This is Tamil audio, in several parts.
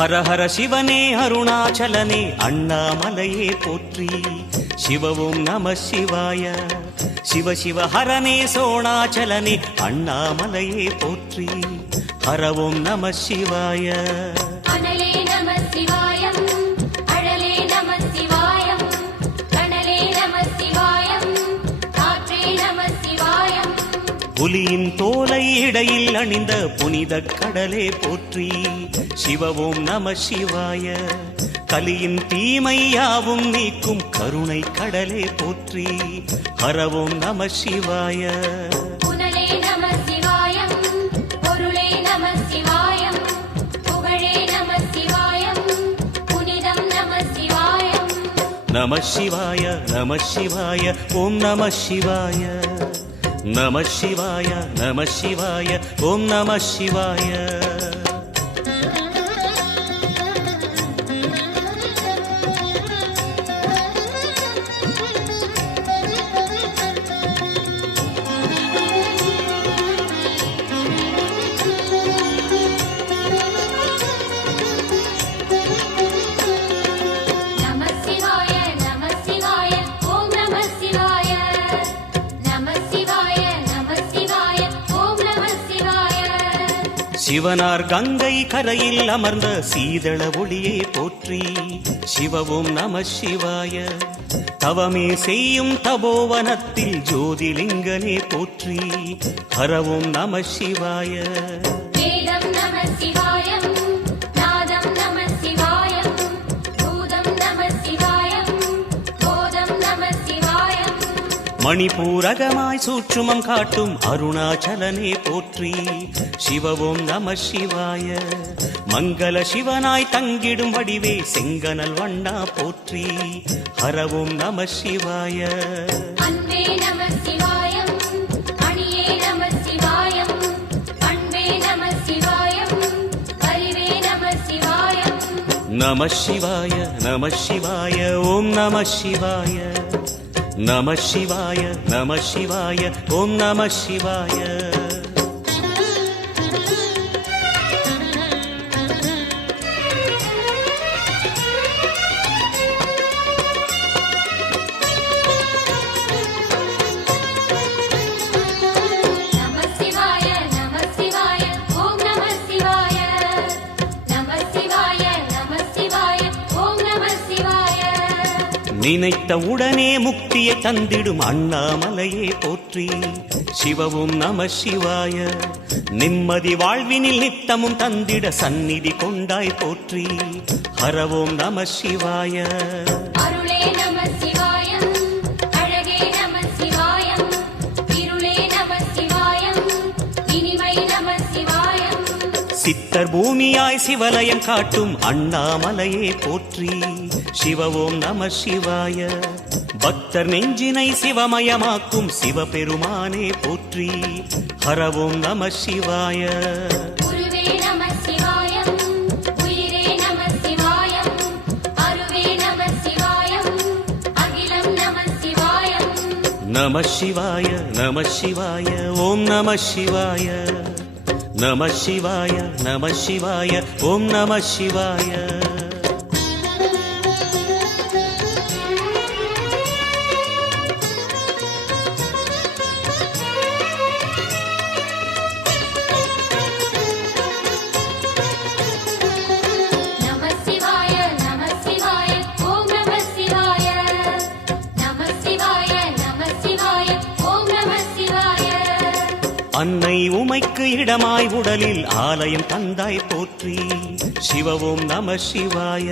ஹர ஹர சிவனே அருணாச்சலனே அண்ணாமலையே போற்றி. சிவவும் நம சிவாய. சிவ சிவ ஹரனே சோணாச்சலனே அண்ணாமலையே போற்றி. ஹரவும் நம சிவாய. அனலே நம சிவாயம், அழலே நம சிவாயம், கனலே நம சிவாயம், காற்றே நம சிவாயம். புலியின் தோலை இடையில் அணிந்த புனித கடலே போற்றி. சிவவும் நம சிவாய. கலியின் தீமையாவும் நீக்கும் கருணை கடலே போற்றி. ஹரவும் நம சிவாய. புனலே நம சிவாயம், பொருளே நம சிவாயம், புகழே நம சிவாயம், புனிதம் நம சிவாயம். நம சிவாய நம சிவாய ஓம் நம சிவாய. நம சிவாய நம சிவாய ஓம் நம சிவாய. சிவனார் கங்கை கரையில் அமர்ந்த சீதள ஒளியே போற்றி. சிவவும் நம சிவாய. தவமே செய்யும் தபோவனத்தில் ஜோதிலிங்கனே போற்றி. ஹரவும் நம சிவாய. வேதம் நம சிவாயம், நாதம் நம சிவாயம், பூதம் நம சிவாயம், போதம் நம சிவாயம். மணிபூரகமாய் சூட்சுமம் காட்டும் அருணாச்சலனே போற்றி. சிவவும் நம சிவாய. மங்கள சிவனாய் தங்கிடும் வடிவே செங்கனல் வண்ணா போற்றி. ஹரவும் நம சிவாய. அன்பே நம சிவாயம், அணியே நம சிவாயம், அன்பே நம சிவாயம், அறிவே நம சிவாயம். நம சிவாய நம சிவாய ஓம் நம சிவாய. நம சிவாய நம சிவாய ஓம் நம சிவாய. நினைத்த உடனே முக்தியை தந்திடும் அண்ணாமலையே போற்றி. சிவவும் நம சிவாய. நிம்மதி வாழ்வினில் நித்தமும் தந்திட சந்நிதி கொண்டாய் போற்றி. ஹரவும் நம சிவாய. அருளே நம சிவாயம், அழகே நம சிவாயம், இருளே நம சிவாயம், இனிமை நம சிவாயம். சித்தர் பூமியாய் சிவலயம் காட்டும் அண்ணாமலையே போற்றி. சிவவும் நம சிவாய. பக்தர் நெஞ்சினை சிவமயமாக்கும் சிவபெருமானே போற்றி. ஹரவும் நம சிவாய. குருவே நம சிவாயம், உயிரே நம சிவாயம், அருவே நம சிவாயம், அகிலம் நம சிவாயம். நம சிவாய நம சிவாய ஓம் நம சிவாய. நம சிவாய நம சிவாய ஓம் நம சிவாய. அன்னை உமைக்கு இடமாய் உடலில் ஆலயம் தந்தாய் போற்றி. சிவவும் நம சிவாய.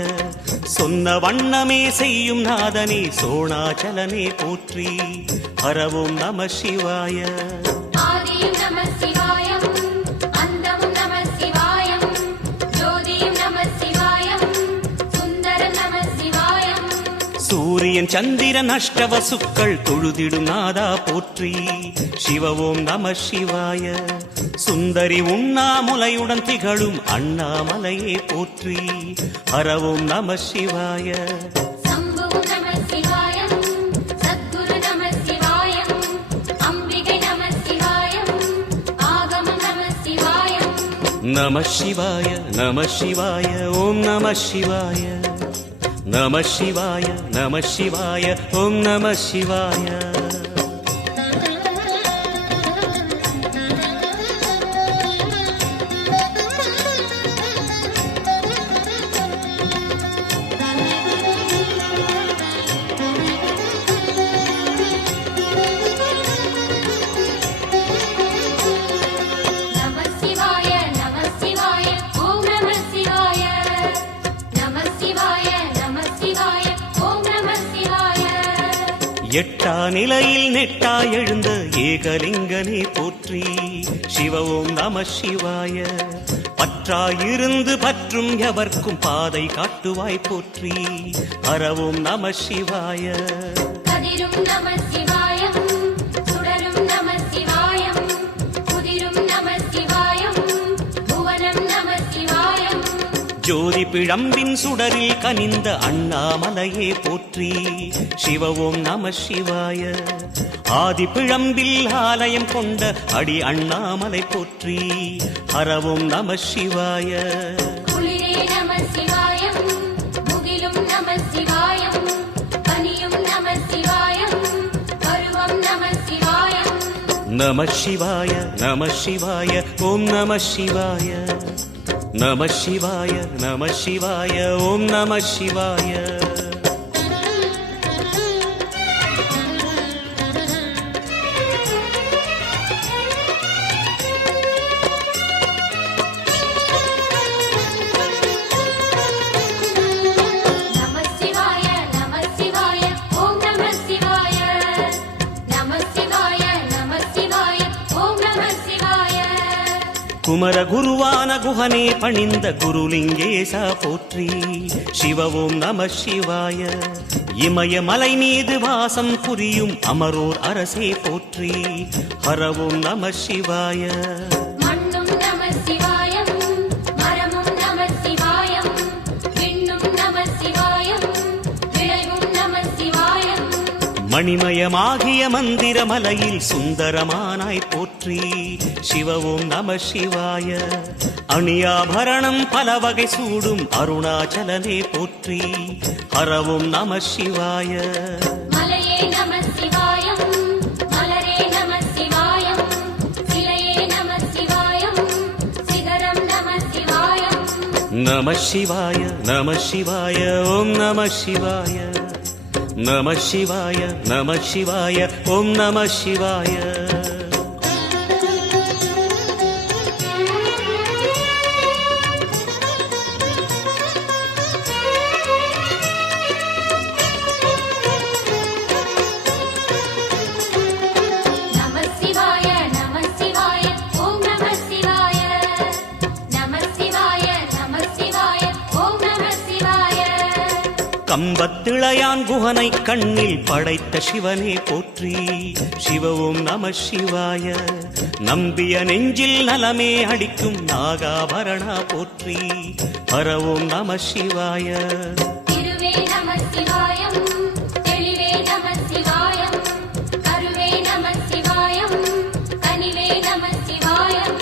சொன்ன வண்ணமே செய்யும் நாதனே சோணாச்சலனே போற்றி. ஹரவும் நம சிவாய. ஆதியும் நம சிவாயம், அந்தமும் நம சிவாயம், ஜோதியும் நம சிவாயம், சுந்தரம் நம சிவாயம். சூரியன் சந்திரன் அஷ்டவசுக்கள் தொழுதிடும் நாதா போற்றி. சிவவும் நம சிவாய. சுந்தரி உண்ணாமுலையுடன் திகழும் அண்ணாமலையே போற்றி. ஹரவும் நம சிவாய. சம்புவும் நம சிவாயம், சத்குரு நம சிவாயம், அம்பிகை நம சிவாயம், ஆகமம் நம சிவாயம். நம சிவாய நம சிவாய ஓம் நம சிவாய நம சிவாய நம சிவாய ஓம் நம சிவாய நம சிவாய நம சிவாய ஓம் நம சிவாய நம சிவாய நம சிவாய ஓம் நம சிவாய எட்டா நிலையில் நெட்டா எழுந்த ஏகலிங்கனே போற்றி சிவ ஓம் நம சிவாய பற்றாயிருந்து பற்றும் எவர்க்கும் பாதை காட்டுவாய் போற்றி ஹரவோம் நம சிவாய கதிரும் நம சிவாயம் சுடரும் நம சிவாயம் குதிரும் நம சிவாயம் புவனம் நம சிவாயம் ஜோதி பிழம்பின் சுடரில் கனிந்த அண்ணாமலையே போற்றி சிவ ஓம் நம சிவாய ஆதி பிழம்பில் ஆலயம் கொண்ட அடி அண்ணாமலை போற்றி ஹரவோம் நம சிவாய குளிரே நம சிவாயம் முகிலும் நம சிவாயம் பனியும் நம சிவாயம் பருவம் நம சிவாயம் நம சிவாய நம சிவாய ஓம் நம சிவாய நம சிவாய நம சிவாய ஓம் நம சிவாய நம சிவாய நம சிவாய ஓம் நம சிவாய நம சிவாய நம சிவாய ஓம் நம சிவாய குமர குருவான குஹனே பணிந்த குருலிங்கேசா போற்றி சிவ ஓம் நம சிவாய இமய மலை மீது வாசம் புரியும் அமரோர் அரசே போற்றி ஹரவோம் நம சிவாய மண்ணும் நம சிவாயம் மரமும் நம சிவாயம் விண்ணும் நம சிவாயம் விளைவும் நம சிவாயம் மணிமயமாகிய மந்திர மலையில் சுந்தரமானாய் போற்றி சிவ ஓம் நம சிவாய அணியாபரணம் பல வகை சூடும் அருணாச்சலனே போற்றி ஹரவோம் நம சிவாய மலையே நம சிவாயம் மலரே நம சிவாயம் சிலையே நம சிவாயம் சிகரம் நம சிவாயம் நம சிவாய நம சிவாய ஓம் நம சிவாய நம சிவாய நம சிவாய ஓம் நம சிவாய நம சிவாய நம சிவாய ஓம் நம சிவாய நம சிவாய நம சிவாய ஓம் நம சிவாய கம்பத்திளையான் குஹனை கண்ணில் படைத்த சிவனே போற்றி சிவ ஓம் நம சிவாய நம்பிய நெஞ்சில் நலமே அளிக்கும் நாகாபரணா போற்றி ஹரவோம் நம சிவாய திருவே நம சிவாயம் தெளிவே நம சிவாயம் கருவே நம சிவாயம் கனிவே நம சிவாயம்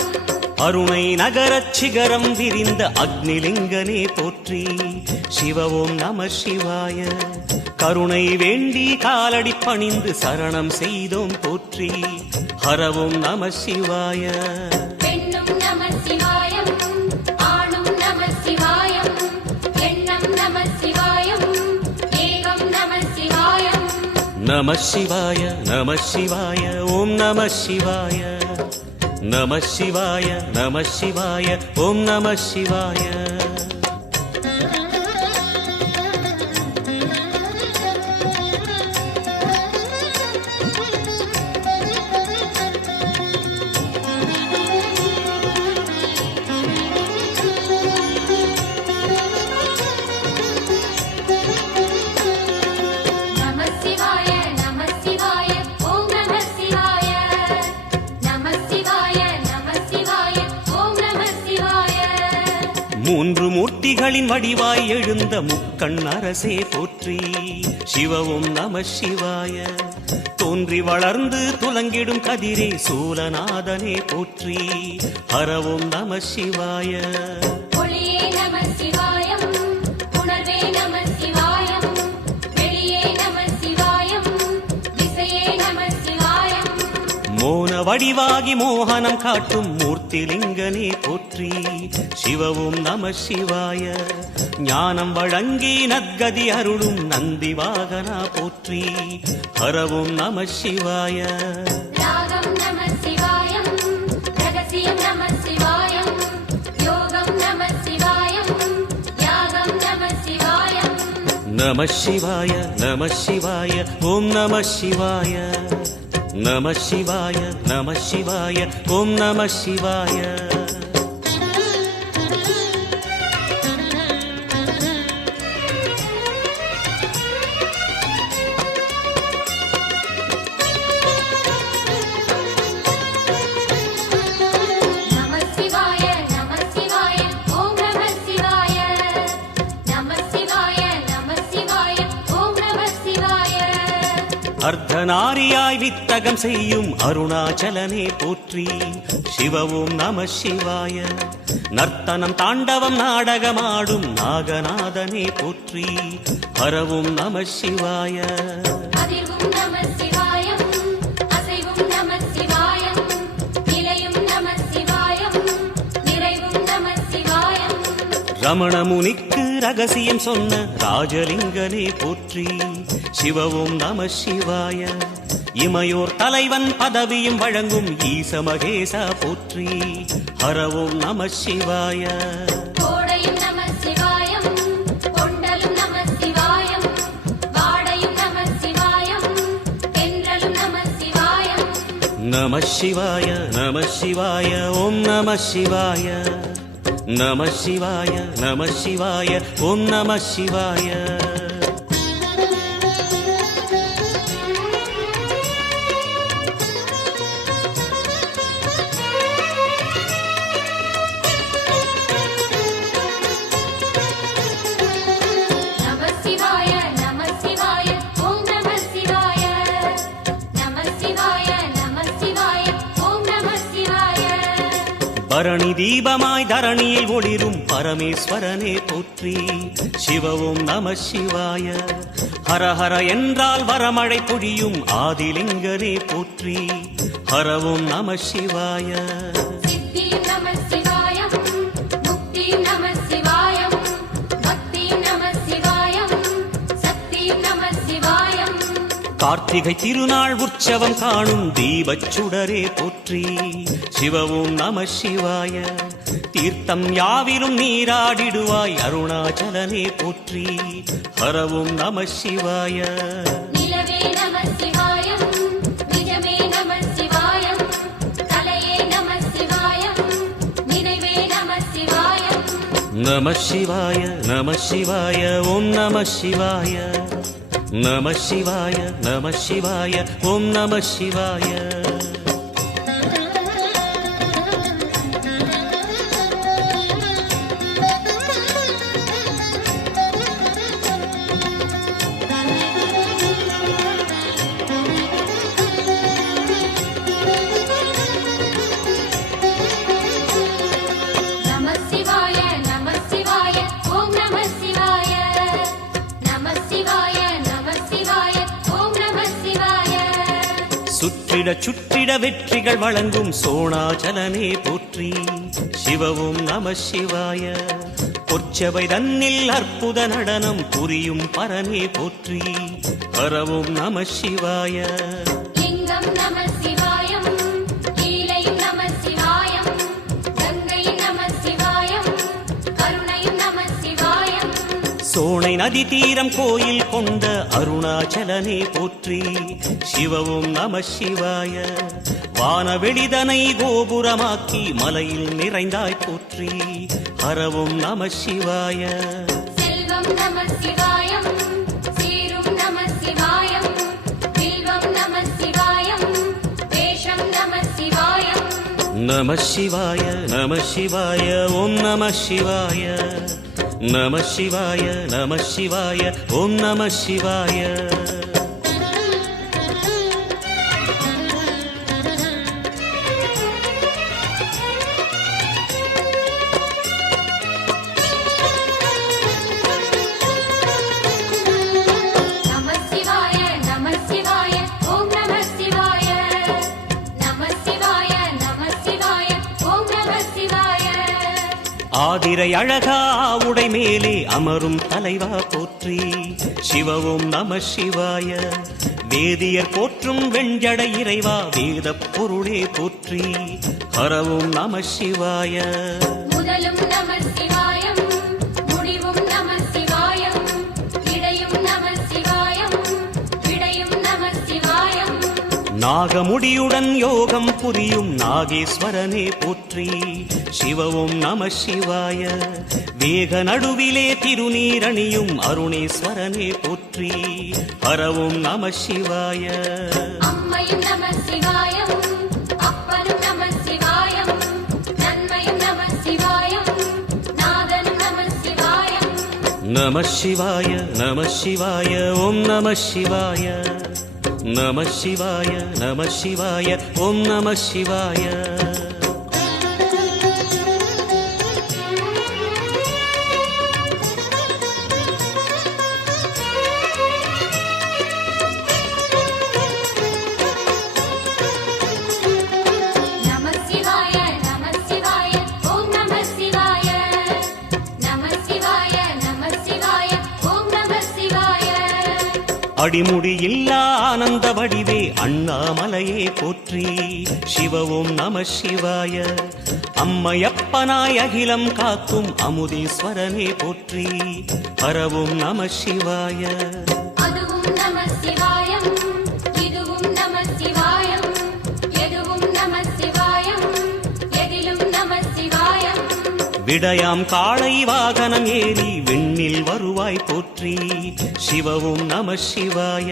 அருணை நகரச் சிகரம் விரிந்த அக்னிலிங்கனே போற்றி சிவ ஓம் நம சிவாய கருணை வேண்டி காலடி பணிந்து சரணம் செய்தோம் போற்றி ஹரவோம் நம சிவாய பெண்ணும் நம சிவாயம் ஆணும் நம சிவாயம் எண்ணம் நம சிவாயம் ஏகம் நம சிவாயம் நம சிவாய நம சிவாய ஓம் நம சிவாய நம சிவாய நம சிவாய ஓம் நம சிவாய நம சிவாய நம சிவாய ஓம் நம சிவாய நம சிவாய நம சிவாய ஓம் நம சிவாய முக்திகளின் வடிவாய் எழுந்த முக்கண் அரசே போற்றி. சிவவும் நம சிவாய. தோன்றி வளர்ந்து துலங்கிடும் கதிரே சூலநாதனே போற்றி. ஹரவும் நம சிவாய. ஒளியே நம சிவாயம், உணர்வே நம சிவாயம், வெளியே நம சிவாயம், திசையே நம சிவாயம். மோன வடிவாகி மோகனம் காட்டும் மூர்த்திலிங்கனே போற்றி. சிவவும் நம சிவாய. ஞானம் வழங்கி நற்கதி அருளும் நந்தி வாகனா போற்றி. ஹரவும் நம சிவாய. ராகம் நம சிவாயம், ரகசியம் நம சிவாயம், யோகம் நம சிவாயம், யாகம் நம சிவாயம். நம சிவாய நம சிவாய ஓம் நம சிவாய. நம சிவாய நம சிவாய ஓம் நம சிவாய. நம சிவாய நம சிவாய ஓம் நம சிவாய. நம சிவாய நம சிவாய ஓம் நம சிவாய. அர்த்தநாரியாய் வித்தகம் செய்யும் அருணாச்சலனே போற்றி. சிவவும் நம சிவாய. நர்த்தனம் தாண்டவம் நாடகமாடும் நாகநாதனே போற்றி. ஹரவும் நம சிவாய. அதிர்வும் நம சிவாயம், அசைவும் நம சிவாயம், நிலையும் நம சிவாயம், நிறைவும் நம சிவாயம். ரமண முனிக்கு ரகசியம் சொன்ன ராஜலிங்கனே போற்றி. சிவவும் நம சிவாய. இமையோர் தலைவன் பதவியும் வழங்கும் ஈச மகேசா போற்றி. ஹரவும் நம சிவாய. கோடையும் நம சிவாயம், கொண்டலும் நம சிவாயம், வாடையும் நம சிவாயம், தென்றலும் நம சிவாயம். நம சிவாய நம சிவாய ஓம் நம சிவாய. நம சிவாய நம சிவாய ஓம் நம சிவாய. நம சிவாய நம சிவாய ஓம் நம சிவாய. நம சிவாய நம சிவாய ஓம் நம சிவாய. பரணி தீபமாய் தரணியில் ஒளிரும் பரமேஸ்வரனே போற்றி. சிவவும் நம சிவாய. ஹரஹர என்றால் வரமழை பொழியும் ஆதிலிங்கனே போற்றி. ஹரவும் நம சிவாய. சித்தியும் நம சிவாயம், முக்தியும் நம சிவாயம், பக்தியும் நம சிவாயம், சக்தியும் நம சிவாயம். கார்த்திகை திருநாள் உற்சவம் காணும் தீபச் சுடரே போற்றி. சிவவும் நம சிவாய. தீர்த்தம் யாவிலும் நீராடிடுவாய் அருணாச்சலனே போற்றி. ஹரவும் நம சிவாய. நிலவே நம சிவாயம், நிஜமே நம சிவாயம், கலையே நம சிவாயம், நினைவே நம சிவாயம். நம சிவாய நம சிவாய ஓம் நம சிவாய. நம சிவாய நம சிவாய ஓம் நம சிவாய. நம சிவாய நம சிவாய ஓம் நம சிவாய. நம சிவாய நம சிவாய ஓம் நம சிவாய. சுற்றிட சுற்றிட வெற்றிகள் வழங்கும் சோணாச்சலனே போற்றி. சிவவும் நம சிவாய. பொற்சபை தன்னில் அற்புத நடனம் புரியும் பரனே போற்றி. ஹரவும் நம சிவாய. லிங்கம் நம சிவாயம், கீழையும் நம சிவாயம், கங்கையும் நம சிவாயம், கருணையும் நம சிவாயம். சோனை நதி தீரம் கோயில் கொண்ட அருணாச்சலனே போற்றி. சிவவும் நம சிவாய. வானவெளிதனை கோபுரமாக்கி மலையில் நிறைந்தாய் போற்றி. ஹரவும் நம சிவாய. செல்வம் நம சிவாயம், சீரும் நம சிவாயம், வில்வம் நம சிவாயம், வேஷம் நம சிவாயம். நம சிவாய நம சிவாய ஓம் நம சிவாய. நம சிவாய நம சிவாய ஓம் நம சிவாய. ஆதிரை அழகா உடை மேலே அமரும் தலைவா போற்றி சிவவும் நம சிவாய. வேதியர் போற்றும் வெண்ஜடை இறைவா வேத பொருளே போற்றி ஹரவும் நம சிவாய. முதலும் நம சிவாயம் முடிவும் நம சிவாயம் இடையும் நம சிவாயம் விடையும் நம சிவாயம். நாகமுடியுடன் யோகம் புரியும் நாகேஸ்வரனே போற்றி சிவவும் நம சிவாய. வேக நடுவிலே திருநீரணியும் அருணேஸ்வரனே போற்றி ஹரவும் நம சிவாய. அம்மையும் நம சிவாயம் அப்பனும் நம சிவாயம் நன்மையும் நம சிவாயம் நாதனும் நம சிவாயம். நம சிவாய நம சிவாய ஓம் நம சிவாய. நம சிவாய நம சிவாய ஓம் நம சிவாய. அடிமுடி இல்லா ஆனந்த வடிவே அண்ணாமலையே போற்றி சிவவும் நம சிவாய. அம்மையப்பனாய் அகிலம் காக்கும் அமுதீஸ்வரனே போற்றி ஹரவும் நம சிவாய. அதுவும் நம சிவாயம் இதுவும் நம சிவாயம் எதுவும் நம சிவாயம் எதிலும் நம சிவாயம். விடயாம் காளை வாகனம் ஏறி விண்ணில் வருவாய் போற்றி சிவவும் நம சிவாய.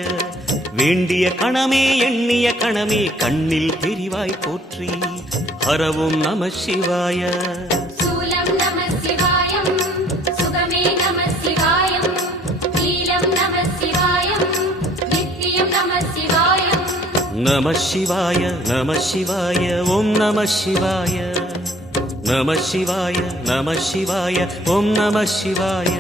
வேண்டிய கணமே எண்ணிய கணமே கண்ணில் தெரிவாய் போற்றி ஹரவும் நம சிவாய. சூலம் நம சிவாயம் சுகமே நம சிவாயம் நீலம் நம சிவாயம் நித்தியம் நம சிவாயம். நம சிவாய நம சிவாய ஓம் நம சிவாய. நம சிவாய நம சிவாய ஓம் நம சிவாய.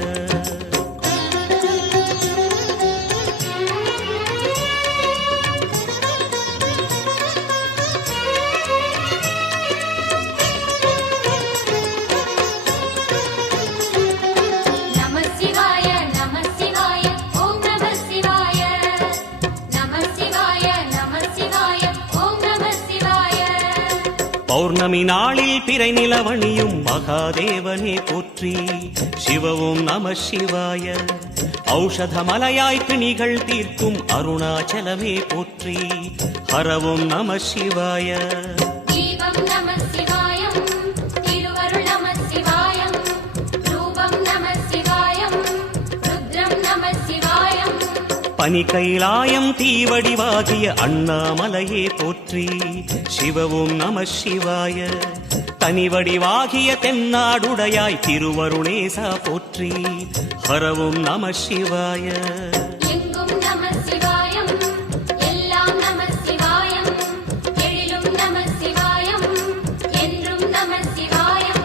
பௌர்ணமி நாளில் பிறை நிலவணியும் மகாதேவனே போற்றி சிவவும் நம சிவாய. ஔஷத மலையாய் பிணிகள் தீர்க்கும் அருணாச்சலமே போற்றி ஹரவும் நம சிவாய. தீபம் நம சிவாயம் திருவருள் நம சிவாயம் ரூபம் நம சிவாயம் ருத்ரம் நம சிவாயம். பனி கைலாயம் தீவடிவாகிய அண்ணாமலையே போற்றி சிவவும் நம சிவாய. தனிவடிவாகிய தென்னாடுடையாய் திருவருணேசா போற்றி ஹரவும் நம சிவாய. எங்கும் நம சிவாயம் எல்லாம் நம சிவாயம் எழிலும் நம சிவாயம் என்றும் நம சிவாயம்.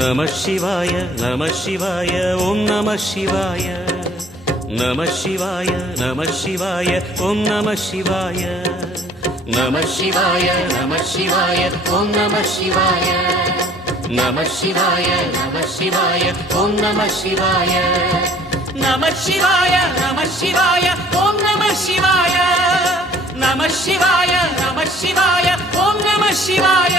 நம சிவாய நம சிவாய ஓம் நம சிவாய. நம சிவாய நம சிவாய ஓம் நம சிவாய. நம சிவாய நம சிவாய ஓம் நம சிவாய. நம சிவாய நம சிவாய ஓம் நம சிவாய. நம சிவாய நம சிவாய ஓம் நம சிவாய. நம சிவாய நம சிவாய ஓம் நம சிவாய.